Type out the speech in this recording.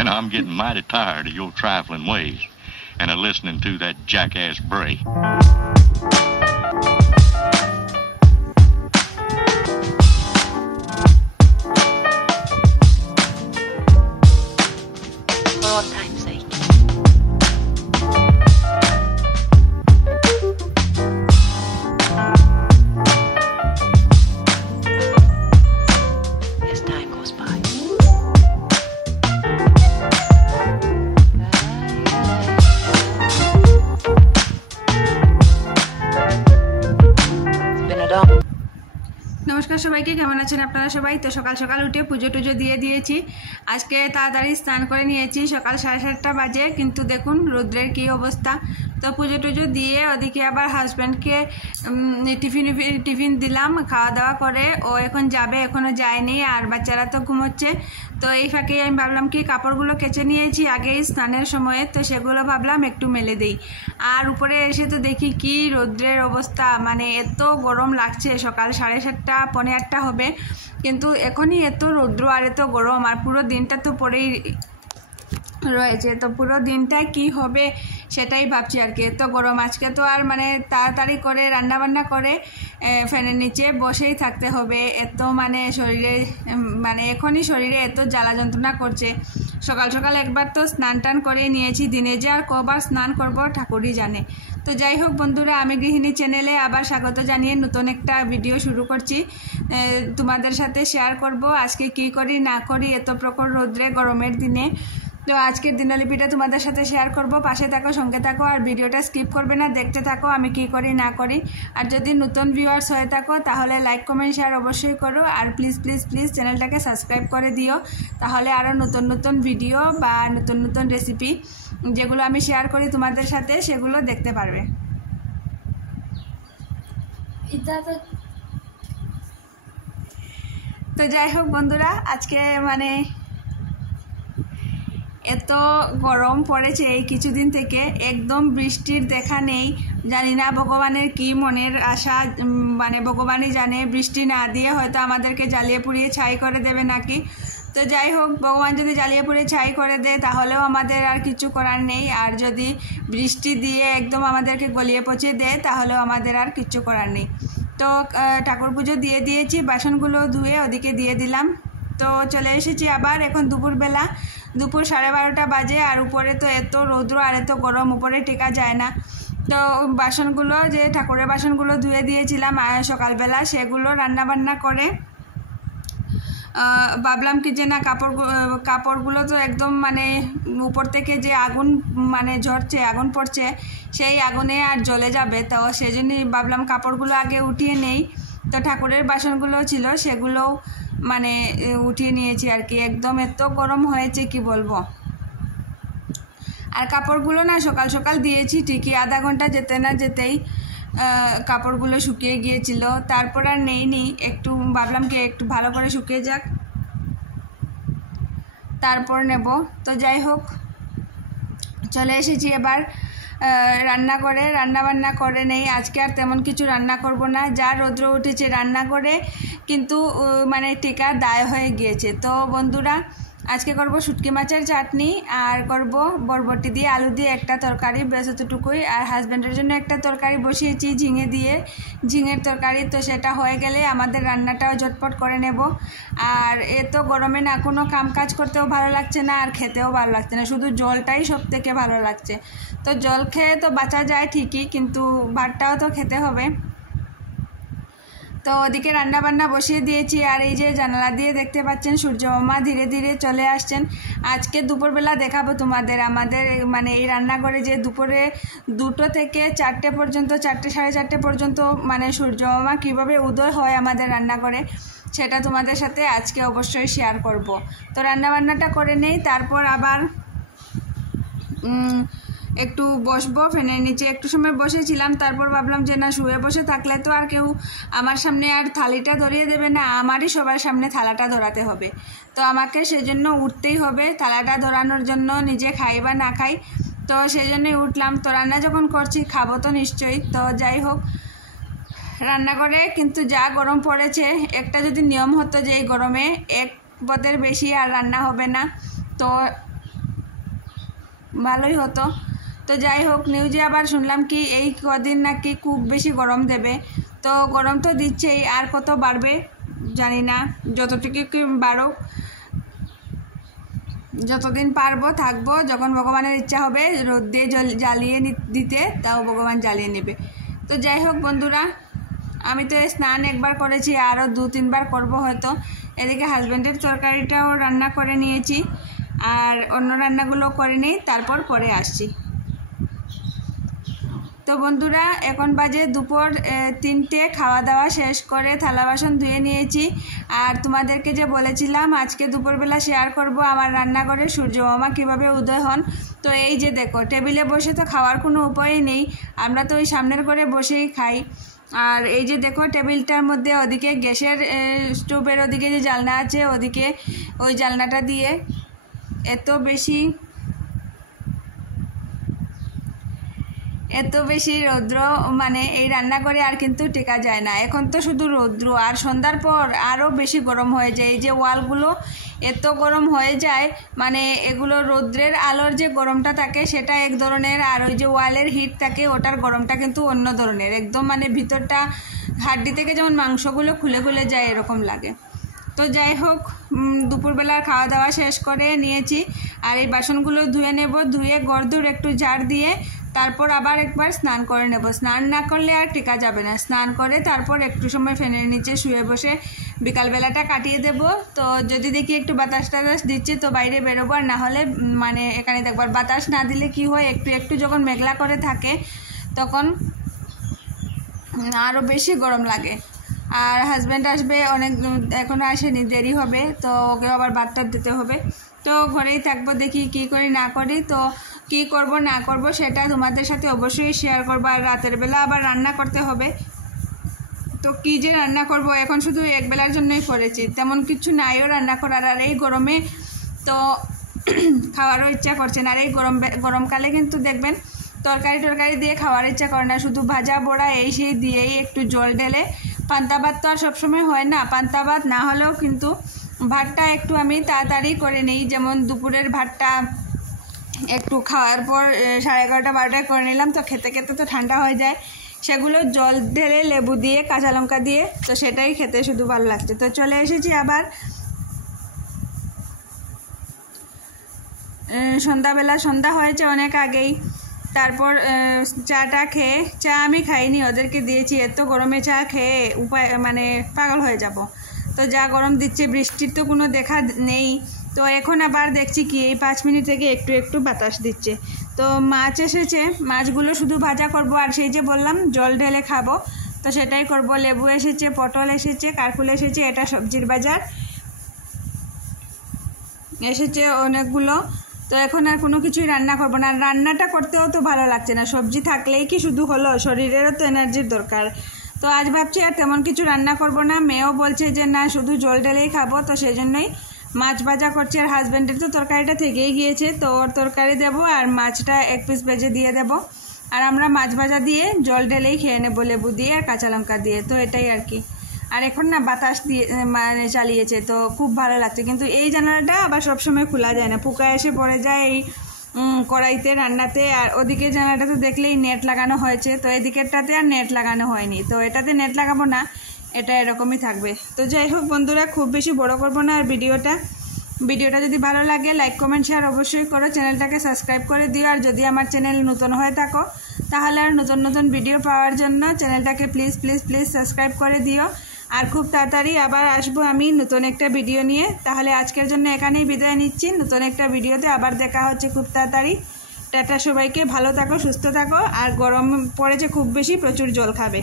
And I'm getting mighty tired of your trifling ways and of listening to that jackass Bray. For all time's sake. As time goes by. It's been a long. নমস্কার সবাইকে, কেমন আছেন আপনারা সবাই? তো সকাল সকাল উঠে পুজো টুজো দিয়ে দিয়েছি। আজকে তাড়াতাড়ি স্নান করে নিয়েছি, সকাল 7:30 বাজে, কিন্তু দেখুন রৌদ্রের কী অবস্থা। তো পুজো টুজো দিয়ে ওদিকে আবার হাজব্যান্ডকে টিফিন দিলাম, খাওয়া দাওয়া করে ও এখন যাবে, এখনও যায়নি, আর বাচ্চারা তো ঘুমোচ্ছে। তো এই ফাঁকে আমি ভাবলাম কি কাপড়গুলো কেচে নিয়েছি আগেই স্নানের সময়ে, তো সেগুলো ভাবলাম একটু মেলে দেই। আর উপরে এসে তো দেখি কি রৌদ্রের অবস্থা, মানে এত গরম লাগছে। সকাল 7:30 পৌনে 8টা হবে, কিন্তু এখনই এত রৌদ্র আর এত গরম, আর পুরো দিনটা তো পরেই রয়েছে। তো পুরো দিনটা কি হবে সেটাই ভাবছি আর কি, এত গরম। আজকে তো আর মানে তাড়াতাড়ি করে রান্নাবান্না করে ফ্যানের নিচে বসেই থাকতে হবে, এত মানে শরীরে মানে এখনই শরীরে এত জ্বালা যন্ত্রণা করছে। সকাল সকাল একবার তো স্নান টান করে নিয়েছি, দিনে যে আর কবার স্নান করব ঠাকুরই জানে। তো যাই হোক বন্ধুরা, আমি গৃহিণী চ্যানেলে আবার স্বাগত জানিয়ে নতুন একটা ভিডিও শুরু করছি। তোমাদের সাথে শেয়ার করব আজকে কি করি না করি এত প্রখর রৌদ্রে গরমের দিনে। তো আজকের দিনলিপিটা তোমাদের সাথে শেয়ার করব, পাশে থাকো, সঙ্গে থাকো, আর ভিডিওটা স্কিপ করবে না, দেখতে থাকো আমি কি করি না করি। আর যদি নতুন ভিউয়ার্স হয়ে থাকো তাহলে লাইক কমেন্ট শেয়ার অবশ্যই করো, আর প্লিজ প্লিজ প্লিজ চ্যানেলটাকে সাবস্ক্রাইব করে দিও, তাহলে আরও নতুন নতুন ভিডিও বা নতুন নতুন রেসিপি যেগুলো আমি শেয়ার করি তোমাদের সাথে সেগুলো দেখতে পারবে। তো যাই হোক বন্ধুরা, আজকে মানে এত গরম পড়েছে এই কিছুদিন থেকে, একদম বৃষ্টির দেখা নেই। জানি না ভগবানের কি মনের আশা, মানে ভগবানই জানে, বৃষ্টি না দিয়ে হয়তো আমাদেরকে জ্বালিয়ে পুড়িয়ে ছাই করে দেবে নাকি। তো যাই হোক, ভগবান যদি জ্বালিয়ে পুড়িয়ে ছাই করে দেয় তাহলেও আমাদের আর কিছু করার নেই, আর যদি বৃষ্টি দিয়ে একদম আমাদেরকে গলিয়ে পচিয়ে দেয় তাহলেও আমাদের আর কিছু করার নেই। তো ঠাকুর পুজো দিয়ে দিয়েছি, বাসনগুলো ধুয়ে ওদিকে দিয়ে দিলাম। তো চলে এসেছি আবার, এখন দুপুরবেলা, দুপুর 12:30 বাজে, আর উপরে তো এত রৌদ্র আর এত গরম, উপরে টেকা যায় না। তো বাসনগুলো, যে ঠাকুরের বাসনগুলো ধুয়ে দিয়েছিলাম সকালবেলা, সেগুলো রান্নাবান্না করে ভাবলাম কি যে না কাপড়গুলো তো একদম মানে উপর থেকে যে আগুন মানে ঝরছে, আগুন পড়ছে, সেই আগুনে আর জ্বলে যাবে। তো সেজন্যই ভাবলাম কাপড়গুলো আগে উঠিয়ে নেই। তো ঠাকুরের বাসনগুলো ছিল সেগুলোও মানে উঠিয়ে নিয়েছি আর কি। একদম এত গরম হয়েছে কি বলবো। আর কাপড়গুলো না সকাল সকাল দিয়েছি ঠিকই, আধা ঘন্টা যেতে না যেতেই কাপড়গুলো শুকিয়ে গিয়েছিল। তারপর আর নেইনি, একটু ভাবলাম কি একটু ভালো করে শুকিয়ে যাক তারপর নেব। তো যাই হোক, চলে এসেছি এবার রান্নাবান্না করে নেই। আজকে আর তেমন কিছু রান্না করব না, যা রৌদ্র উঠেছে রান্না করে কিন্তু মানে টেকার দায় হয়ে গিয়েছে। তো বন্ধুরা, আজকে করব শুটকি মাছের চাটনি, আর করব বরবটি দিয়ে আলু দিয়ে একটা তরকারি, বেশ অতটুকুই। আর হাজব্যান্ডের জন্য একটা তরকারি বসিয়েছি ঝিঙের তরকারি। তো সেটা হয়ে গেলে আমাদের রান্নাটাও ঝটপট করে নেব। আর এত গরমে না কোনো কাম কাজ করতেও ভালো লাগছে না, আর খেতেও ভালো লাগছে না, শুধু জলটাই সব থেকে ভালো লাগছে। তো জল খেয়ে তো বাঁচা যায় ঠিকই, কিন্তু ভাতটাও তো খেতে হবে। তো ওদিকে রান্নাবান্না বসিয়ে দিয়েছি, আর এই যে জানালা দিয়ে দেখতে পাচ্ছেন সূর্য মামা ধীরে ধীরে চলে আসছেন। আজকে দুপুরবেলা দেখাবো তোমাদের আমাদের মানে এই রান্নাঘরে যে দুপুরে 2টো থেকে 4টে পর্যন্ত, 4টে সাড়ে 4টে পর্যন্ত মানে সূর্য মামা কীভাবে উদয় হয় আমাদের রান্নাঘরে, সেটা তোমাদের সাথে আজকে অবশ্যই শেয়ার করব। তো রান্নাবান্নাটা করে নেই, তারপর আবার একটু বসবো ফ্যানের নিচে। একটু সময় বসেছিলাম, তারপর ভাবলাম যে না, শুয়ে বসে থাকলে তো আর কেউ আমার সামনে আর থালিটা ধরিয়ে দেবে না, আমারই সবার সামনে থালাটা ধরাতে হবে। তো আমাকে সেজন্য উঠতেই হবে থালাটা ধরানোর জন্য, নিজে খাই বা না খাই। তো সেই জন্যই উঠলাম। তো রান্না যখন করছি খাবো তো নিশ্চয়ই। তো যাই হোক, রান্না করে কিন্তু যা গরম পড়েছে, একটা যদি নিয়ম হতো যে এই গরমে এক পদের বেশি আর রান্না হবে না, তো ভালোই হতো। তো যাই হোক, নিউজে আবার শুনলাম কি এই কদিন নাকি খুব বেশি গরম দেবে। তো গরম তো দিচ্ছেই, আর কত বাড়বে জানি না, যতটুকু কি বাড়ুক, যতদিন পারবো থাকবো, যখন ভগবানের ইচ্ছা হবে রোদ দিয়ে জ্বালিয়ে দিতে, তাও ভগবান জ্বালিয়ে নেবে। তো যাই হোক বন্ধুরা, আমি তো স্নান একবার করেছি, আরও 2-3 বার করবো হয়তো। এদিকে হাজব্যান্ডের তরকারিটাও রান্না করে নিয়েছি, আর অন্য রান্নাগুলো করে নিই, তারপর পরে আসছি। তো বন্ধুরা, এখন বাজে দুপুর 3টে, খাওয়া দাওয়া শেষ করে থালা বাসন ধুয়ে নিয়েছি। আর তোমাদেরকে যে বলেছিলাম আজকে দুপুরবেলা শেয়ার করব আমার রান্নাঘরে সূর্য মামা কীভাবে উদয় হন। তো এই যে দেখো, টেবিলে বসে তো খাওয়ার কোনো উপায়ই নেই, আমরা তো ওই সামনের ঘরে বসেই খাই। আর এই যে দেখো, টেবিলটার মধ্যে ওদিকে গ্যাসের স্টোভের ওদিকে যে জানলা আছে, ওদিকে ওই জানলাটা দিয়ে এত বেশি রৌদ্র, মানে এই রান্নাঘরে আর কিন্তু টেকা যায় না। এখন তো শুধু রৌদ্র, আর সন্ধ্যার পর আরও বেশি গরম হয়ে যায়। এই যে ওয়ালগুলো এত গরম হয়ে যায়, মানে এগুলো রৌদ্রের আলোর যে গরমটা থাকে সেটা এক ধরনের, আর ওই যে ওয়ালের হিট থাকে ওটার গরমটা কিন্তু অন্য ধরনের। একদম মানে ভিতরটা হাড্ডি থেকে যেমন মাংসগুলো খুলে খুলে যায় এরকম লাগে। তো যাই হোক, দুপুরবেলার খাওয়া দাওয়া শেষ করে নিয়েছি, আর এই বাসনগুলো ধুয়ে নেব। ধুয়ে গড়দুর একটু ঝাড় দিয়ে তারপর আবার একবার স্নান করে নেব। স্নান না করলে আর টেকা যাবে না। স্নান করে তারপর একটু সময় ফ্যানের নিচে শুয়ে বসে বিকালবেলাটা কাটিয়ে দেব। তো যদি দেখি একটু বাতাস টাতাস দিচ্ছে তো বাইরে বেরোবো, আর না হলে মানে এখানে দেখবার বাতাস না দিলে কি হয়, একটু একটু যখন মেঘলা করে থাকে তখন আরও বেশি গরম লাগে। আর হাজব্যান্ড আসবে অনেক, এখনও আসেনি, দেরি হবে, তো ওকে আবার ভাতটা দিতে হবে। তো ঘরেই থাকবো, দেখি কী করি না করি। তো কী করব না করব সেটা তোমাদের সাথে অবশ্যই শেয়ার করবো। আর রাতের বেলা আবার রান্না করতে হবে। তো কী যে রান্না করব, এখন শুধু একবেলার জন্যই করেছি, তেমন কিছু নাইও রান্না করার। আর এই গরমে তো খাওয়ারও ইচ্ছা করছে না। আর এই গরমকালে কিন্তু দেখবেন তরকারি দিয়ে খাওয়ার ইচ্ছা করে না, শুধু ভাজা বড়া এই সেই দিয়েই একটু জল ঢেলে। পান্তা ভাত তো আর সবসময় হয় না, পান্তা ভাত না হলেও কিন্তু ভাতটা একটু আমি তাড়াতাড়ি করে নিই। যেমন দুপুরের ভাতটা একটু খাওয়ার পর 11:30-12টায় করে নিলাম, তো খেতে খেতে তো ঠান্ডা হয়ে যায়। সেগুলো জল ঢেলে লেবু দিয়ে কাঁচা লঙ্কা দিয়ে, তো সেটাই খেতে শুধু ভালো লাগছে। তো চলে এসেছি আবার সন্ধ্যাবেলা, সন্ধ্যা হয়েছে অনেক আগেই। তারপর চাটা খেয়ে, চা আমি খাইনি, ওদেরকে দিয়েছি। এত গরমে চা খেয়ে মানে পাগল হয়ে যাব। তো যা গরম দিচ্ছে, বৃষ্টির তো কোনো দেখা নেই। তো এখন আবার দেখছি কি এই 5 মিনিট থেকে একটু একটু বাতাস দিচ্ছে। তো মাছ এসেছে, মাছগুলো শুধু ভাজা করব, আর সেই যে বললাম জল ঢেলে খাবো, তো সেটাই করব। লেবু এসেছে, পটল এসেছে, কারকুল এসেছে, এটা সবজির বাজার এসেছে অনেকগুলো। তো এখন আর কোনো কিছুই রান্না করবো না। রান্নাটা করতেও তো ভালো লাগছে না, সবজি থাকলেই কি শুধু হলো, শরীরেরও তো এনার্জির দরকার। তো আজ ভাবছি আর তেমন কিছু রান্না করব না। মেয়েও বলছে যে না শুধু জল ঢেলেই খাবো, তো সেই জন্যই মাছ ভাজা করছি। আর হাজব্যান্ডের তো তরকারিটা থেকেই গিয়েছে, তো ওর তরকারি দেবো আর মাছটা 1 পিস ভেজে দিয়ে দেবো। আর আমরা মাছ ভাজা দিয়ে জল ঢেলেই খেয়ে নেবো, লেবু দিয়ে আর কাঁচা লঙ্কা দিয়ে। তো এটাই আর কি। আর এখন না বাতাস দিয়ে মানে চালিয়েছে, তো খুব ভালো লাগছে। কিন্তু এই জানালাটা আবার সবসময় খোলা যায় না, পোকা এসে পড়ে যায় এই কড়াইতে, রান্নাতে। আর ওদিকে জানালাটা তো দেখলেই নেট লাগানো হয়েছে, তো এদিকেরটাতে আর নেট লাগানো হয়নি। তো এটাতে নেট লাগাবো না, এটা এরকমই থাকবে। তো যাই হোক বন্ধুরা, খুব বেশি বড় করবো না। আর ভিডিওটা যদি ভালো লাগে লাইক কমেন্ট শেয়ার অবশ্যই করো, চ্যানেলটাকে সাবস্ক্রাইব করে দিও। আর যদি আমার চ্যানেল নতুন হয়ে থাকো তাহলে আর নতুন নতুন ভিডিও পাওয়ার জন্য চ্যানেলটাকে প্লিজ প্লিজ প্লিজ সাবস্ক্রাইব করে দিও। আর খুব তাড়াতাড়ি আবার আসবো আমি নতুন একটা ভিডিও নিয়ে। তাহলে আজকের জন্য এখানেই বিদায় নিচ্ছি, নতুন একটা ভিডিওতে আবার দেখা হচ্ছে খুব তাড়াতাড়ি। টাটা সবাইকে, ভালো থাকো, সুস্থ থাকো। আর গরম পড়েছে খুব বেশি, প্রচুর জল খাবে।